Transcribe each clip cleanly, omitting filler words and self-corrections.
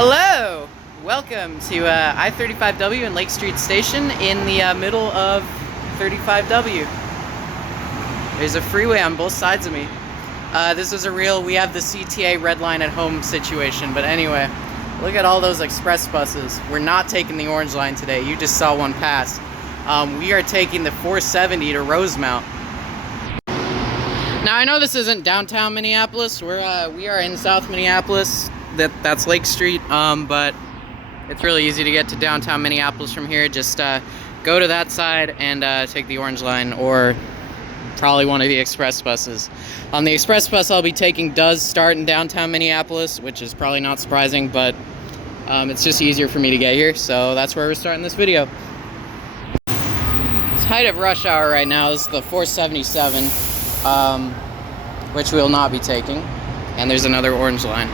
Hello! Welcome to I-35W and Lake Street Station in the middle of 35W. There's a freeway on both sides of me. This is a real we have the CTA red line at home situation, but anyway, look at all those express buses. We're not taking the orange line today. You just saw one pass. We are taking the 470 to Rosemount. Now I know this isn't downtown Minneapolis. We are in South Minneapolis. That's Lake Street, but it's really easy to get to downtown Minneapolis from here. Just go to that side and take the orange line, or probably one of the express buses. The express bus I'll be taking does start in downtown Minneapolis, which is probably not surprising, but it's just easier for me to get here, so that's where we're starting this video. It's height of rush hour right now. This is the 477, which we will not be taking, and there's another orange line.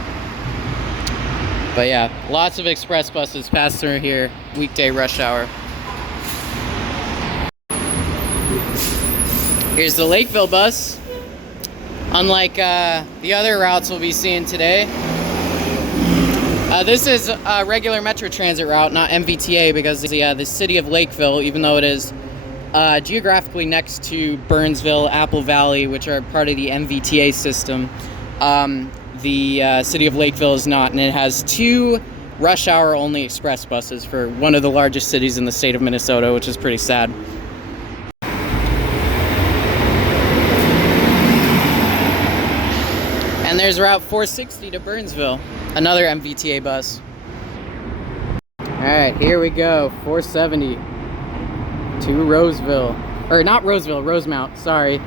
But yeah, lots of express buses pass through here, weekday rush hour. Here's the Lakeville bus. Unlike the other routes we'll be seeing today, this is a regular Metro Transit route, not MVTA, because the city of Lakeville, even though it is geographically next to Burnsville, Apple Valley, which are part of the MVTA system, the city of Lakeville is not, and it has two rush hour only express buses for one of the largest cities in the state of Minnesota, which is pretty sad. And there's Route 460 to Burnsville, another MVTA bus. Alright, here we go, 470 to Roseville. Or not Roseville, Rosemount, sorry.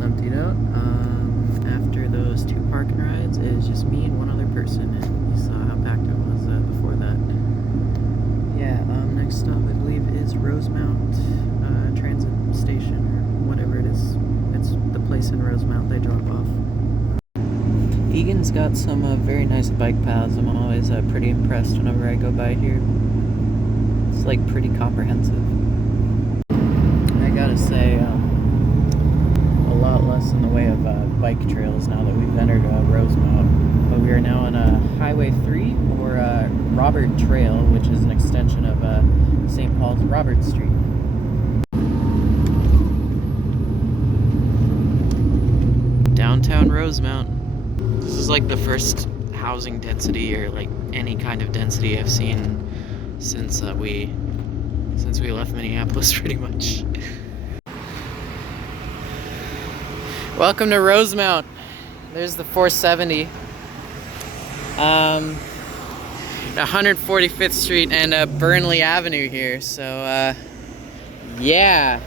Emptied out. After those two parking rides, it is just me and one other person, and you saw how packed it was before that. Yeah, next stop I believe is Rosemount Transit Station, or whatever it is. It's the place in Rosemount they drop off. Egan's got some very nice bike paths. I'm always pretty impressed whenever I go by here. It's like pretty comprehensive. I gotta say, a lot less in the way of bike trails now that we've entered Rosemount. But we are now on Highway 3, or Robert Trail, which is an extension of St. Paul's Robert Street. Downtown Rosemount. This is like the first housing density, or like any kind of density I've seen since we left Minneapolis, pretty much. Welcome to Rosemount. There's the 470. 145th Street and Burnley Avenue here. So, yeah.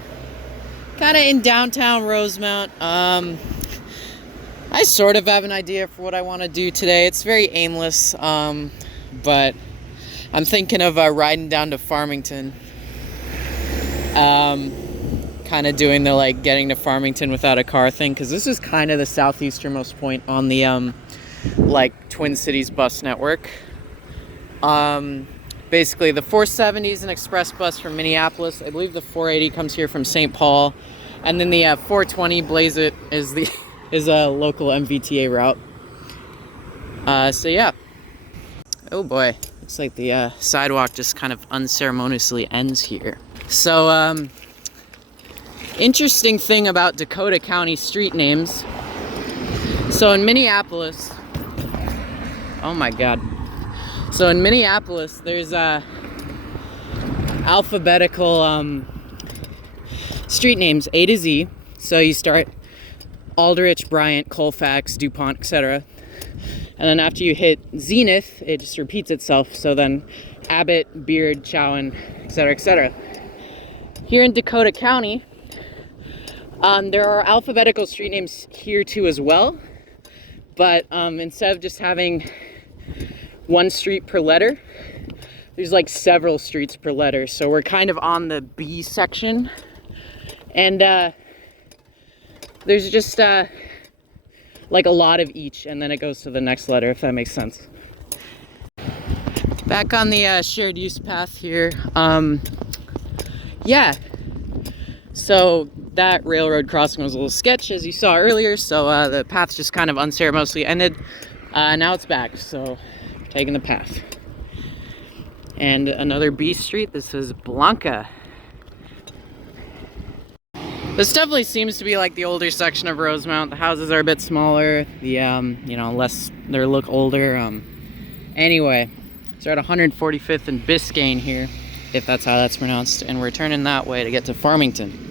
Kind of in downtown Rosemount. I sort of have an idea for what I want to do today. It's very aimless, but I'm thinking of riding down to Farmington. Kind of doing the like getting to Farmington without a car thing, because this is kind of the southeasternmost point on the like Twin Cities bus network. Basically the 470 is an express bus from Minneapolis. I believe the 480 comes here from St. Paul, and then the 420 Blaze It is a local MVTA route. So yeah. Oh boy, looks like the sidewalk just kind of unceremoniously ends here. So interesting thing about Dakota County street names. So in Minneapolis, oh my god. So in Minneapolis, there's alphabetical street names A to Z. So you start Aldrich, Bryant, Colfax, DuPont, etc. And then after you hit Zenith, it just repeats itself. So then Abbott, Beard, Chowan, etc., etc. Here in Dakota County, there are alphabetical street names here too as well. But instead of just having one street per letter, there's like several streets per letter. So we're kind of on the B section. And there's just like a lot of each, and then it goes to the next letter, if that makes sense. Back on the shared use path here. Yeah. So that railroad crossing was a little sketch, as you saw earlier. So the path just kind of unceremoniously ended. Now it's back, so we're taking the path. And another B street. This is Blanca. This definitely seems to be like the older section of Rosemount. The houses are a bit smaller. The you know, they look older. Anyway, so we're at 145th and Biscayne here, if that's how that's pronounced, and we're turning that way to get to Farmington.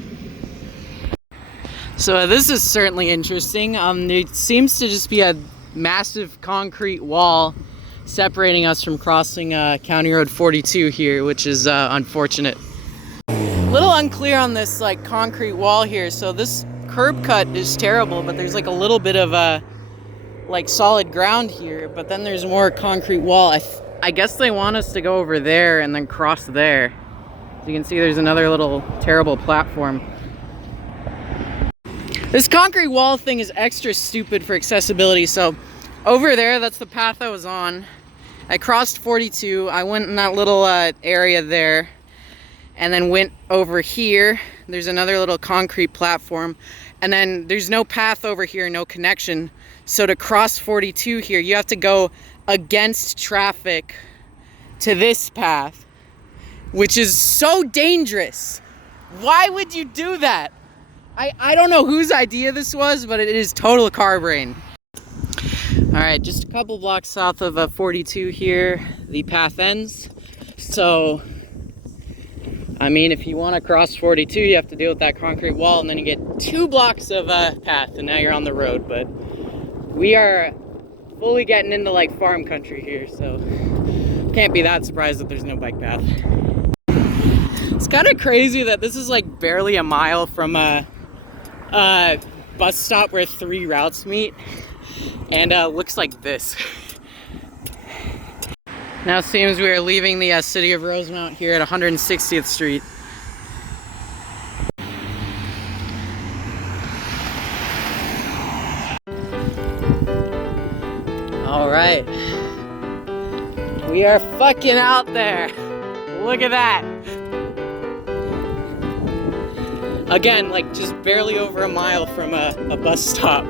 So this is certainly interesting. There seems to just be a massive concrete wall separating us from crossing County Road 42 here, which is unfortunate. Little unclear on this like concrete wall here. So this curb cut is terrible, but there's like a little bit of like solid ground here, but then there's more concrete wall. I guess they want us to go over there and then cross there. As you can see, there's another little terrible platform. This concrete wall thing is extra stupid for accessibility. So over there, that's the path I was on. I crossed 42. I went in that little area there, and then went over here. There's another little concrete platform, and then there's no path over here, no connection. So to cross 42 here, you have to go against traffic to this path, which is so dangerous. Why would you do that? I don't know whose idea this was, but it is total car brain. All right, just a couple blocks south of 42 here, the path ends. So I mean, if you want to cross 42, you have to deal with that concrete wall, and then you get 2 blocks of path, and now you're on the road. But we are fully getting into like farm country here, so can't be that surprised that there's no bike path. It's kind of crazy that this is like barely a mile from a bus stop where 3 routes meet, and looks like this. Now it seems we are leaving the city of Rosemount here at 160th Street. All right, we are fucking out there. Look at that. Again, like just barely over a mile from a bus stop.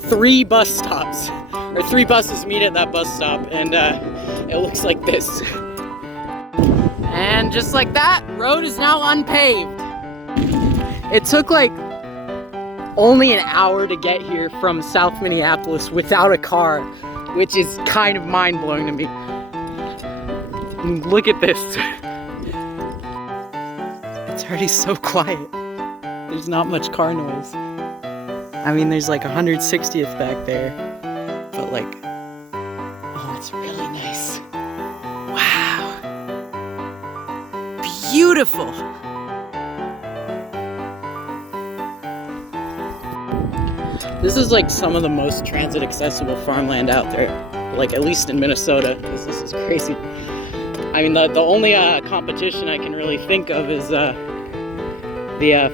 3 bus stops, or 3 buses meet at that bus stop, and it looks like this. And just like that, road is now unpaved. It took like only an hour to get here from South Minneapolis without a car, which is kind of mind-blowing to me. Look at this. It's already so quiet. There's not much car noise. I mean, there's like 160th back there, but like, oh, it's really nice. Wow. Beautiful. This is like some of the most transit accessible farmland out there, like at least in Minnesota, because this is crazy. I mean, the only competition I can really think of is the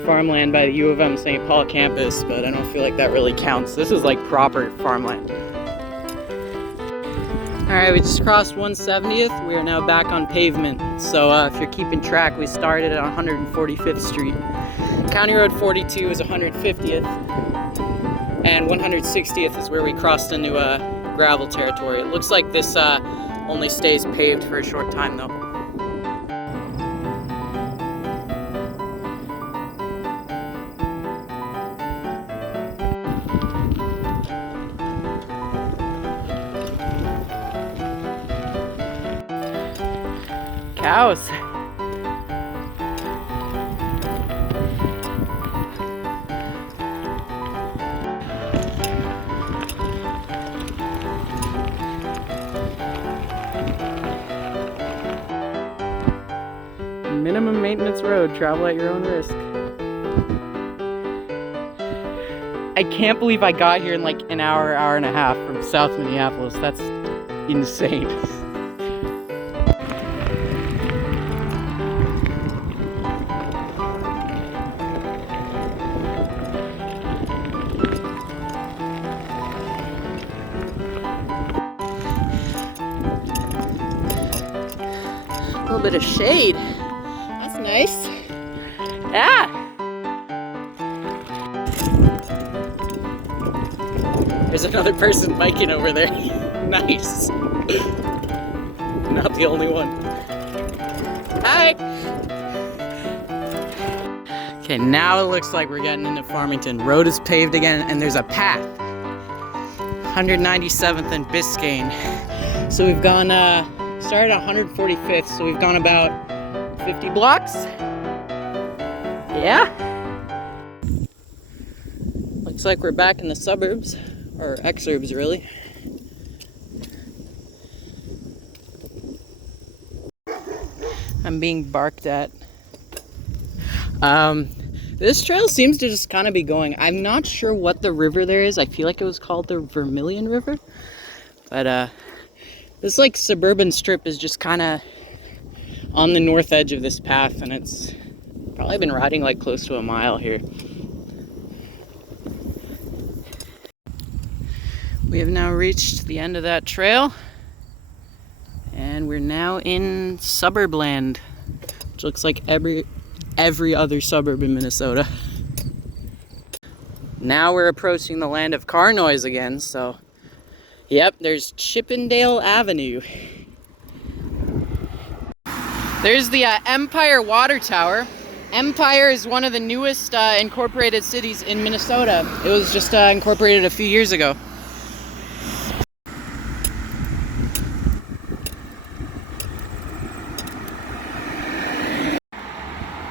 farmland by the U of M St. Paul campus, but I don't feel like that really counts. This is like proper farmland. All right, we just crossed 170th. We are now back on pavement. So if you're keeping track, we started at 145th Street. County Road 42 is 150th, and 160th is where we crossed into gravel territory. It looks like this only stays paved for a short time though. Cows. Minimum maintenance road, travel at your own risk. I can't believe I got here in like an hour, hour and a half from South Minneapolis. That's insane. A little bit of shade. That's nice. Yeah. There's another person biking over there. Nice. Not the only one. Hi. Okay, now it looks like we're getting into Farmington. Road is paved again, and there's a path. 197th and Biscayne. So we've gone, started at 145th, so we've gone about 50 blocks. Yeah. Looks like we're back in the suburbs, or exurbs really. I'm being barked at. This trail seems to just kind of be going. I'm not sure what the river there is. I feel like it was called the Vermilion River. But this like suburban strip is just kind of on the north edge of this path, and it's probably been riding like close to a mile here. We have now reached the end of that trail, and we're now in suburb land, which looks like every other suburb in Minnesota. Now we're approaching the land of car noise again, so yep, there's Chippendale Avenue. There's the Empire Water Tower. Empire is one of the newest incorporated cities in Minnesota. It was just incorporated a few years ago.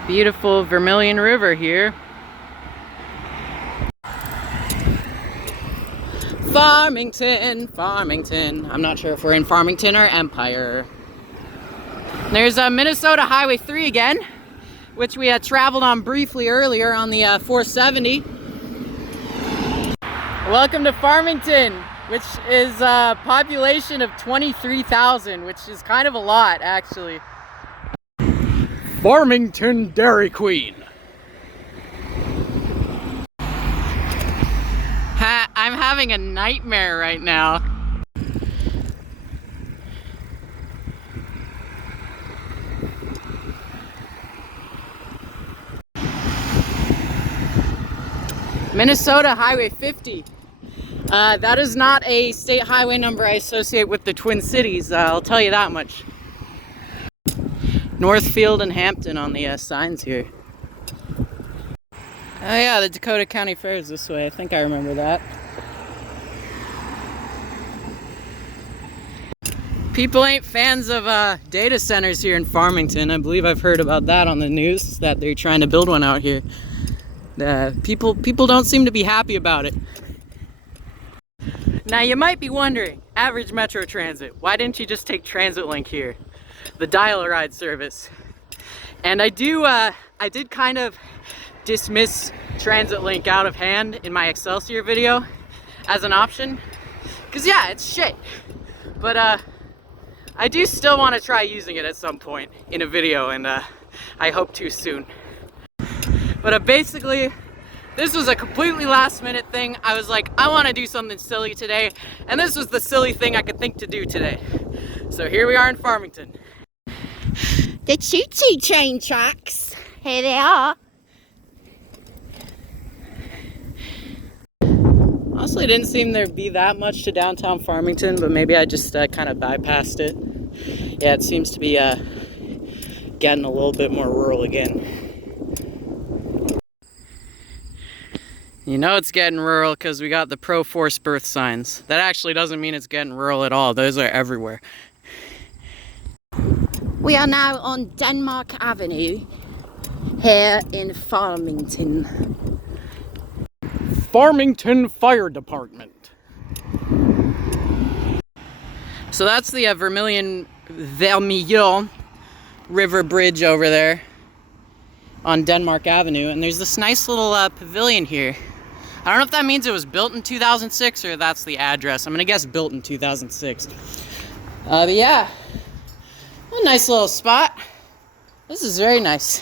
Beautiful Vermilion River here. Farmington, Farmington. I'm not sure if we're in Farmington or Empire. There's Minnesota Highway 3 again, which we had traveled on briefly earlier on the 470. Welcome to Farmington, which is a population of 23,000, which is kind of a lot, actually. Farmington Dairy Queen. I'm having a nightmare right now. Minnesota Highway 50. That is not a state highway number I associate with the Twin Cities, I'll tell you that much. Northfield and Hampton on the signs here. Oh yeah, the Dakota County Fair is this way. I think I remember that. People ain't fans of data centers here in Farmington. I believe I've heard about that on the news, that they're trying to build one out here. People don't seem to be happy about it. Now you might be wondering, average Metro Transit, why didn't you just take Transit Link here? The dial-a-ride service. And I did kind of dismiss Transit Link out of hand in my Excelsior video as an option, because yeah, it's shit, but I do still want to try using it at some point in a video, and I hope to soon. But basically, this was a completely last minute thing. I was like, I want to do something silly today, and this was the silly thing I could think to do today. So here we are in Farmington. The choo-choo train tracks. Here they are. Honestly, it didn't seem there to be that much to downtown Farmington, but maybe I just kind of bypassed it. Yeah, it seems to be getting a little bit more rural again. You know it's getting rural because we got the pro-forced birth signs. That actually doesn't mean it's getting rural at all. Those are everywhere. We are now on Denmark Avenue here in Farmington. Farmington Fire Department. So that's the Vermilion River Bridge over there. on Denmark Avenue, and there's this nice little pavilion here. I don't know if that means it was built in 2006 or that's the address. I'm gonna guess built in 2006. But yeah, a nice little spot. This is very nice.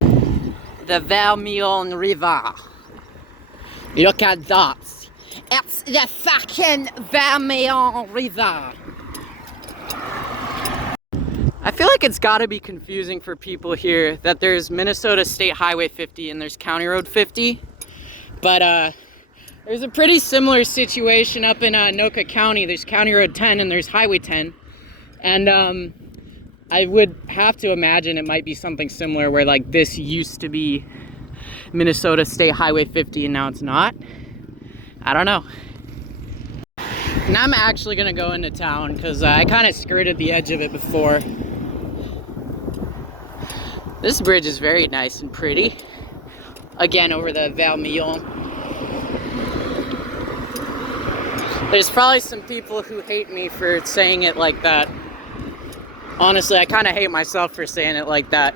The Vermilion River. Look at that. It's the fucking Vermilion River. I feel like it's gotta be confusing for people here that there's Minnesota State Highway 50 and there's County Road 50. But there's a pretty similar situation up in Anoka County. There's County Road 10 and there's Highway 10. And I would have to imagine it might be something similar where like this used to be Minnesota State Highway 50 and now it's not. I don't know. Now I'm actually gonna go into town because I kind of skirted the edge of it before. This bridge is very nice and pretty. Again, over the Vermilion. There's probably some people who hate me for saying it like that. Honestly, I kind of hate myself for saying it like that.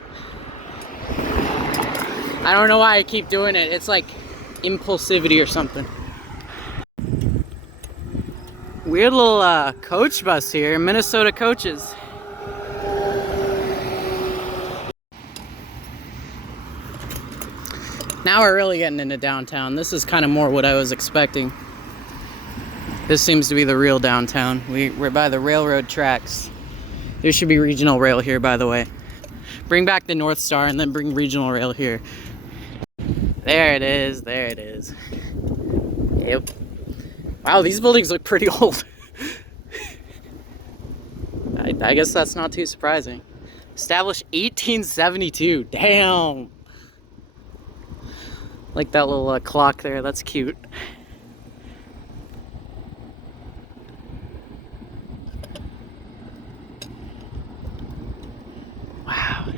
I don't know why I keep doing it. It's like impulsivity or something. Weird little coach bus here, Minnesota coaches. Now we're really getting into downtown. This is kind of more what I was expecting. This seems to be the real downtown. We're by the railroad tracks. There should be regional rail here, by the way. Bring back the North Star and then bring regional rail here. There it is, there it is. Yep. Wow, these buildings look pretty old. I guess that's not too surprising. Established 1872, damn. Like that little clock there, that's cute. Wow.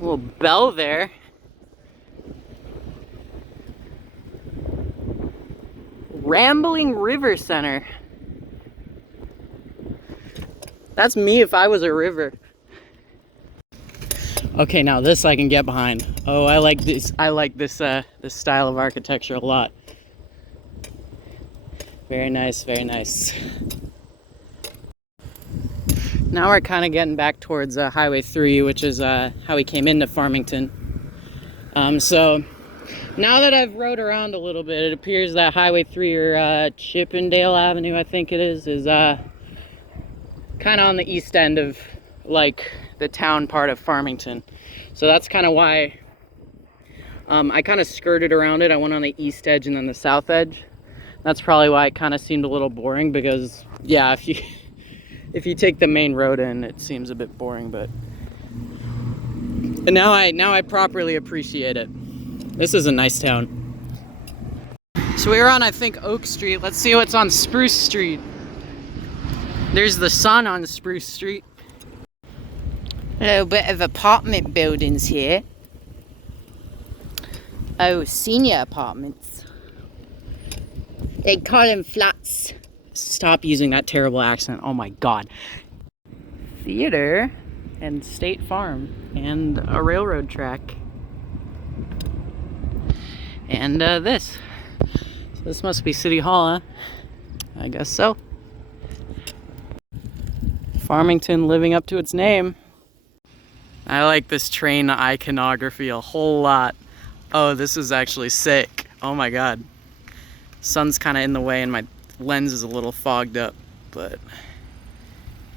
Little bell there. Rambling River Center. That's me if I was a river. Okay, now this I can get behind. Oh, I like this. I like this this style of architecture a lot. Very nice, very nice. Now we're kind of getting back towards Highway 3, which is how we came into Farmington. So now that I've rode around a little bit, it appears that Highway 3 or Chippendale Avenue, I think it is kind of on the east end of like the town part of Farmington. So that's kind of why I kind of skirted around it. I went on the east edge and then the south edge. That's probably why it kind of seemed a little boring because yeah, if you take the main road in, it seems a bit boring, but now I properly appreciate it. This is a nice town. So we were on, I think, Oak Street. Let's see what's on Spruce Street. There's the sun on Spruce Street. A little bit of apartment buildings here. Oh, senior apartments. They call them flats. Stop using that terrible accent. Oh my god. Theater and State Farm and a railroad track. And this. So this must be City Hall, huh? I guess so. Farmington living up to its name. I like this train iconography a whole lot. Oh, this is actually sick. Oh my god. Sun's kind of in the way and my lens is a little fogged up, but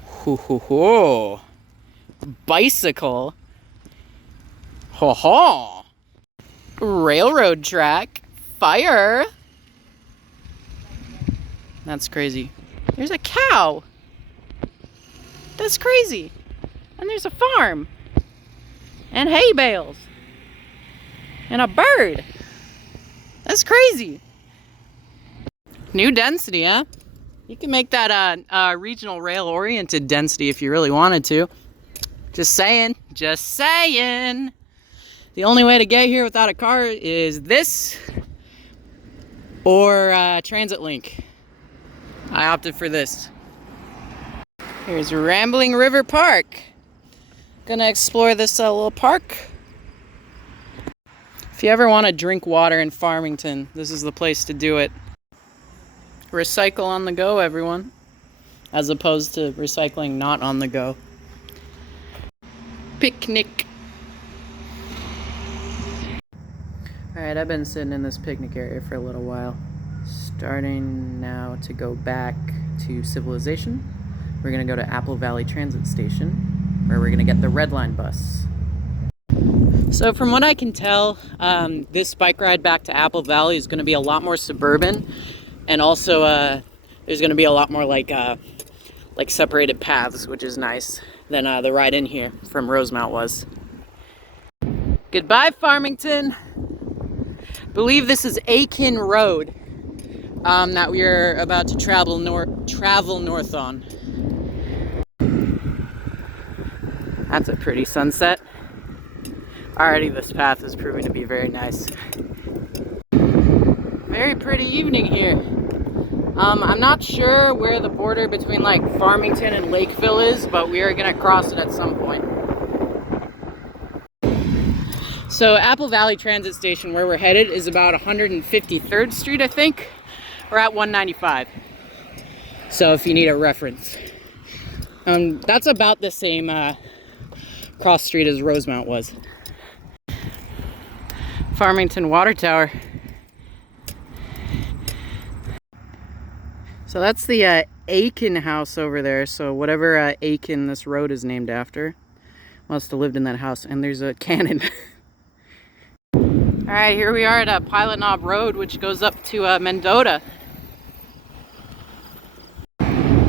ho ho ho. Bicycle. Ho ho. Railroad track. Fire. That's crazy. There's a cow. That's crazy. And there's a farm. And hay bales. And a bird. That's crazy. New density, huh? You can make that regional rail oriented density if you really wanted to. Just saying. Just saying. The only way to get here without a car is this. or Transit Link. I opted for this. Here's Rambling River Park. Gonna explore this little park. If you ever want to drink water in Farmington, this is the place to do it. Recycle on the go, everyone. As opposed to recycling not on the go. Picnic. Alright, I've been sitting in this picnic area for a little while. Starting now to go back to Civilization. We're gonna go to Apple Valley Transit Station, where we're gonna get the Red Line bus. So from what I can tell, this bike ride back to Apple Valley is gonna be a lot more suburban, and also there's gonna be a lot more like separated paths, which is nice, than the ride in here from Rosemount was. Goodbye, Farmington. I believe this is Aiken Road that we are about to travel north on. That's a pretty sunset. Already this path is proving to be very nice. Very pretty evening here. I'm not sure where the border between like Farmington and Lakeville is, but we are gonna cross it at some point. So Apple Valley Transit Station, where we're headed, is about 153rd Street, I think. We're at 195. So if you need a reference. That's about the same cross street as Rosemount was. Farmington Water Tower. So that's the Aiken house over there. So whatever Aiken this road is named after must have lived in that house. And there's a cannon. All right, here we are at Pilot Knob Road, which goes up to Mendota.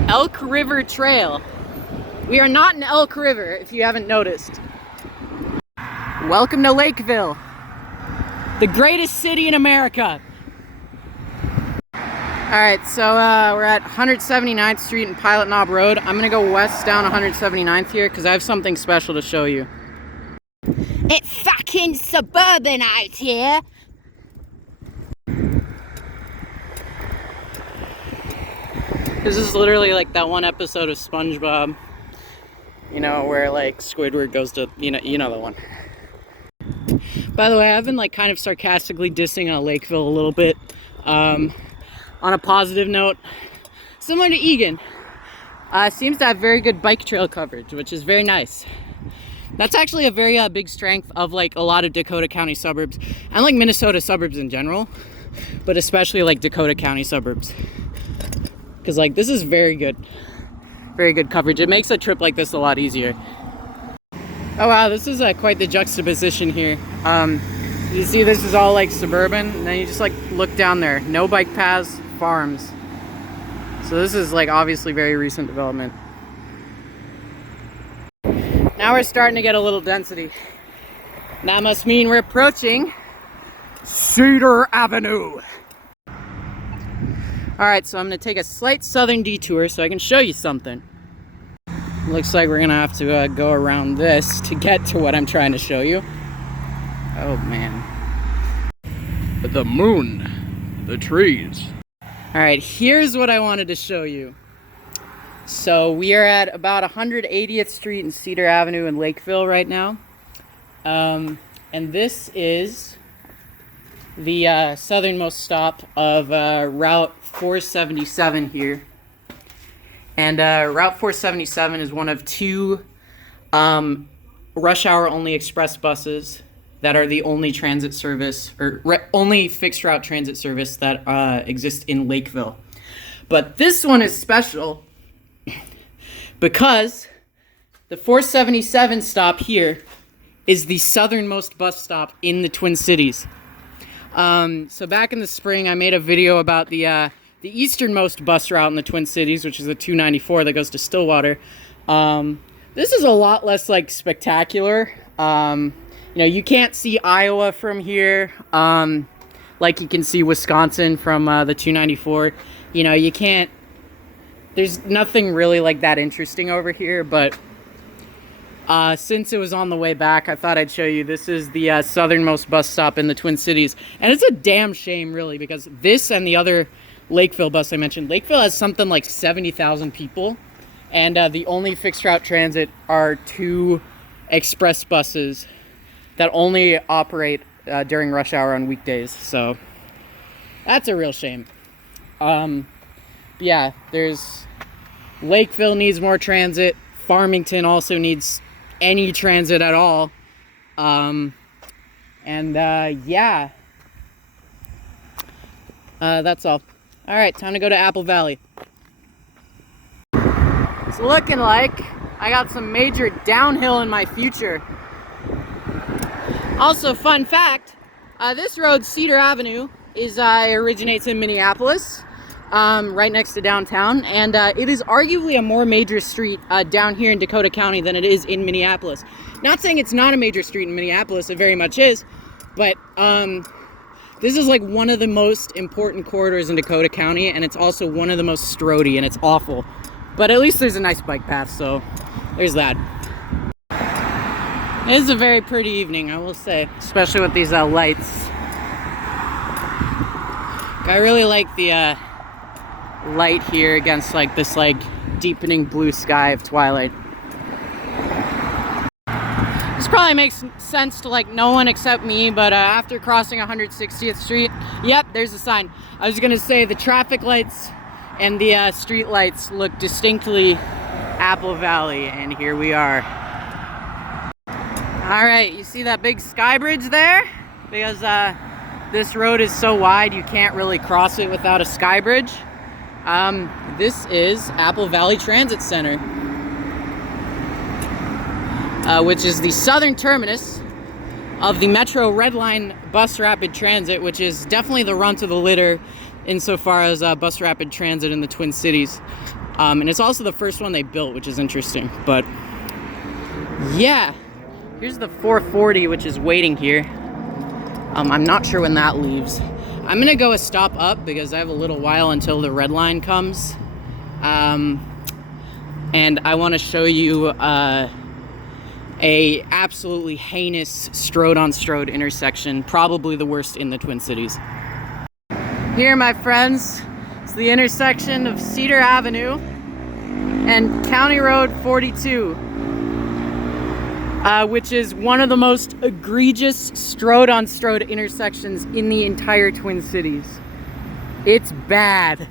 Elk River Trail. We are not in Elk River, if you haven't noticed. Welcome to Lakeville, the greatest city in America. All right, so we're at 179th Street and Pilot Knob Road. I'm gonna go west down 179th here because I have something special to show you. It's fucking suburban out here. This is literally like that one episode of SpongeBob, you know, where like Squidward goes to, you know the one. By the way, I've been like kind of sarcastically dissing Lakeville a little bit. On a positive note, similar to Egan, seems to have very good bike trail coverage, which is very nice. That's actually a very big strength of like a lot of Dakota County suburbs and like Minnesota suburbs in general, but especially like Dakota County suburbs. Because like this is very good coverage. It makes a trip like this a lot easier. Oh wow, this is quite the juxtaposition here. You see this is all like suburban, and then you just like look down there. No bike paths, farms. So this is like obviously very recent development. Now we're starting to get a little density. That must mean we're approaching Cedar Avenue. Alright, so I'm going to take a slight southern detour so I can show you something. Looks like we're going to have to go around this to get to what I'm trying to show you. Oh man. The moon. The trees. Alright, here's what I wanted to show you. So we are at about 180th Street and Cedar Avenue in Lakeville right now. And this is the southernmost stop of Route 477 here. And Route 477 is one of two rush hour only express buses that are the only transit service, or only fixed route transit service that exists in Lakeville. But this one is special because the 477 stop here is the southernmost bus stop in the Twin Cities. So back in the spring, I made a video about the easternmost bus route in the Twin Cities, which is the 294 that goes to Stillwater. This is a lot less like spectacular. You know, you can't see Iowa from here, like you can see Wisconsin from the 294. You know, you can't. There's nothing really like that interesting over here, but Since it was on the way back, I thought I'd show you. This is the southernmost bus stop in the Twin Cities. And it's a damn shame, really, because this and the other Lakeville bus I mentioned, Lakeville has something like 70,000 people. And the only fixed route transit are 2 express buses that only operate during rush hour on weekdays. So that's a real shame. Yeah, there's Lakeville needs more transit. Farmington also needs any transit at all. Yeah, that's all. All right, time to go to Apple Valley. It's looking like I got some major downhill in my future. Also, fun fact, this road, Cedar Avenue, originates in Minneapolis, right next to downtown, and it is arguably a more major street down here in Dakota County than it is in Minneapolis. Not saying it's not a major street in Minneapolis, it very much is, but this is like one of the most important corridors in Dakota County, and it's also one of the most strody, and it's awful. But at least there's a nice bike path, so there's that. It is a very pretty evening, I will say, especially with these lights. I really like the light here against like this like deepening blue sky of twilight. This probably makes sense to like no one except me, but after crossing 160th Street, yep, there's a sign. I was gonna say the traffic lights and the street lights look distinctly Apple Valley, and here we are. All right, you see that big sky bridge there? Because this road is so wide you can't really cross it without a sky bridge. This is Apple Valley Transit Center, which is the southern terminus of the Metro Red Line Bus Rapid Transit, which is definitely the runt of the litter insofar as bus rapid transit in the Twin Cities. And it's also the first one they built, which is interesting. But yeah, here's the 440, which is waiting here. I'm not sure when that leaves. I'm gonna go a stop up because I have a little while until the red line comes. And I wanna show you a absolutely heinous strode-on-strode intersection, probably the worst in the Twin Cities. Here, my friends, is the intersection of Cedar Avenue and County Road 42, which is one of the most egregious strode-on-strode intersections in the entire Twin Cities. It's bad.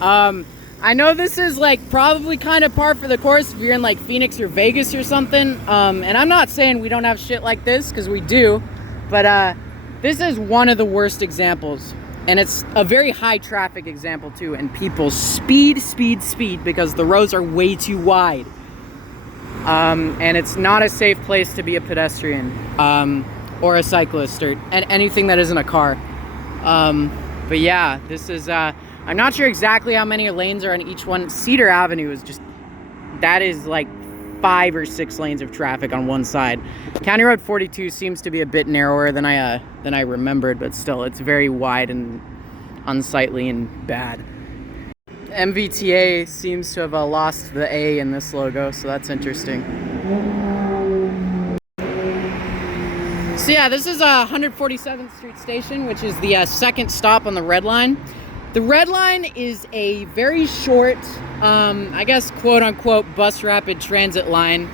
I know this is like probably kind of par for the course if you're in like Phoenix or Vegas or something, and I'm not saying we don't have shit like this, because we do, but this is one of the worst examples. And it's a very high traffic example too, and people speed because the roads are way too wide. And it's not a safe place to be a pedestrian, or a cyclist, or anything that isn't a car. But yeah, this is, I'm not sure exactly how many lanes are on each one. Cedar Avenue is that is like 5 or 6 lanes of traffic on one side. County Road 42 seems to be a bit narrower than I remembered, but still, it's very wide and unsightly and bad. MVTA seems to have lost the A in this logo, so that's interesting. So yeah, this is 147th Street Station, which is the second stop on the Red Line. The Red Line is a very short, I guess, quote-unquote, bus rapid transit line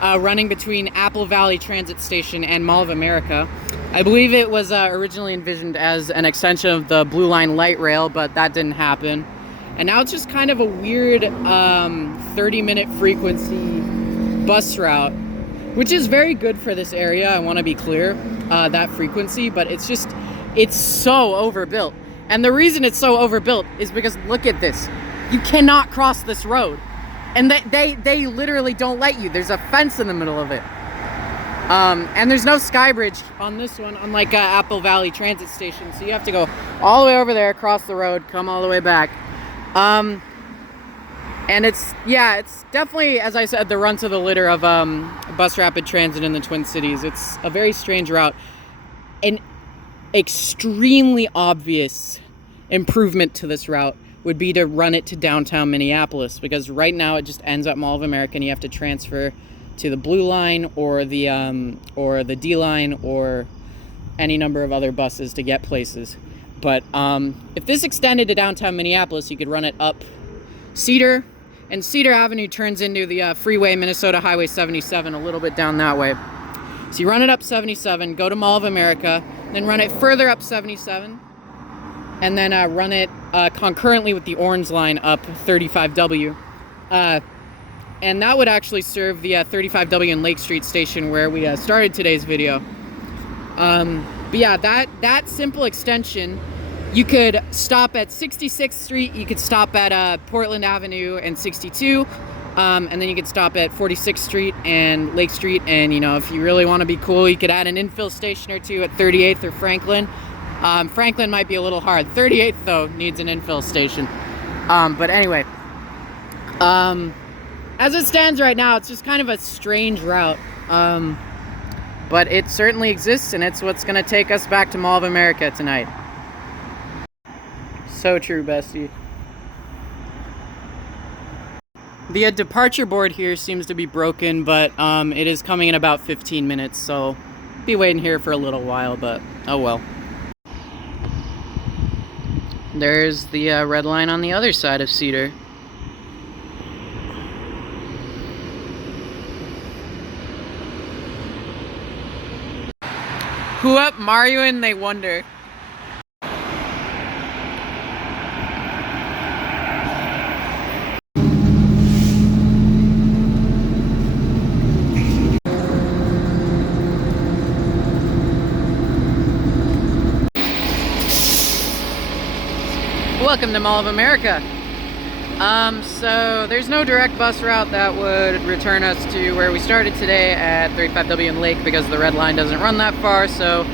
running between Apple Valley Transit Station and Mall of America. I believe it was originally envisioned as an extension of the Blue Line light rail, but that didn't happen. And now it's just kind of a weird 30-minute frequency bus route, which is very good for this area, I want to be clear, that frequency, but it's so overbuilt. And the reason it's so overbuilt is because, look at this. You cannot cross this road. And they literally don't let you. There's a fence in the middle of it. And there's no sky bridge on this one, unlike Apple Valley Transit Station. So you have to go all the way over there, cross the road, come all the way back. And it's definitely, as I said, the runt of the litter of bus rapid transit in the Twin Cities. It's a very strange route. An extremely obvious improvement to this route would be to run it to downtown Minneapolis, because right now it just ends at Mall of America and you have to transfer to the Blue Line or the D Line or any number of other buses to get places. But if this extended to downtown Minneapolis, you could run it up Cedar, and Cedar Avenue turns into the freeway Minnesota Highway 77 a little bit down that way. So you run it up 77, go to Mall of America, then run it further up 77, and then run it concurrently with the Orange Line up 35W. And that would actually serve the 35W and Lake Street station where we started today's video. But yeah, that simple extension, you could stop at 66th Street, you could stop at Portland Avenue and 62, and then you could stop at 46th Street and Lake Street, and you know, if you really want to be cool, you could add an infill station or two at 38th or Franklin. Franklin might be a little hard. 38th, though, needs an infill station. But anyway, as it stands right now, it's just kind of a strange route. But it certainly exists, and it's what's going to take us back to Mall of America tonight. So true, bestie. The departure board here seems to be broken, but it is coming in about 15 minutes, so be waiting here for a little while, but oh well. There's the red line on the other side of Cedar. Who up, Mario and they wonder. Welcome to Mall of America. So there's no direct bus route that would return us to where we started today at 35W and Lake because the red line doesn't run that far, so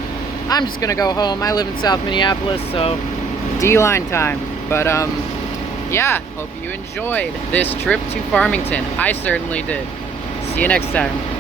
I'm just gonna go home. I live in South Minneapolis, so D-line time. But yeah, hope you enjoyed this trip to Farmington. I certainly did. See you next time.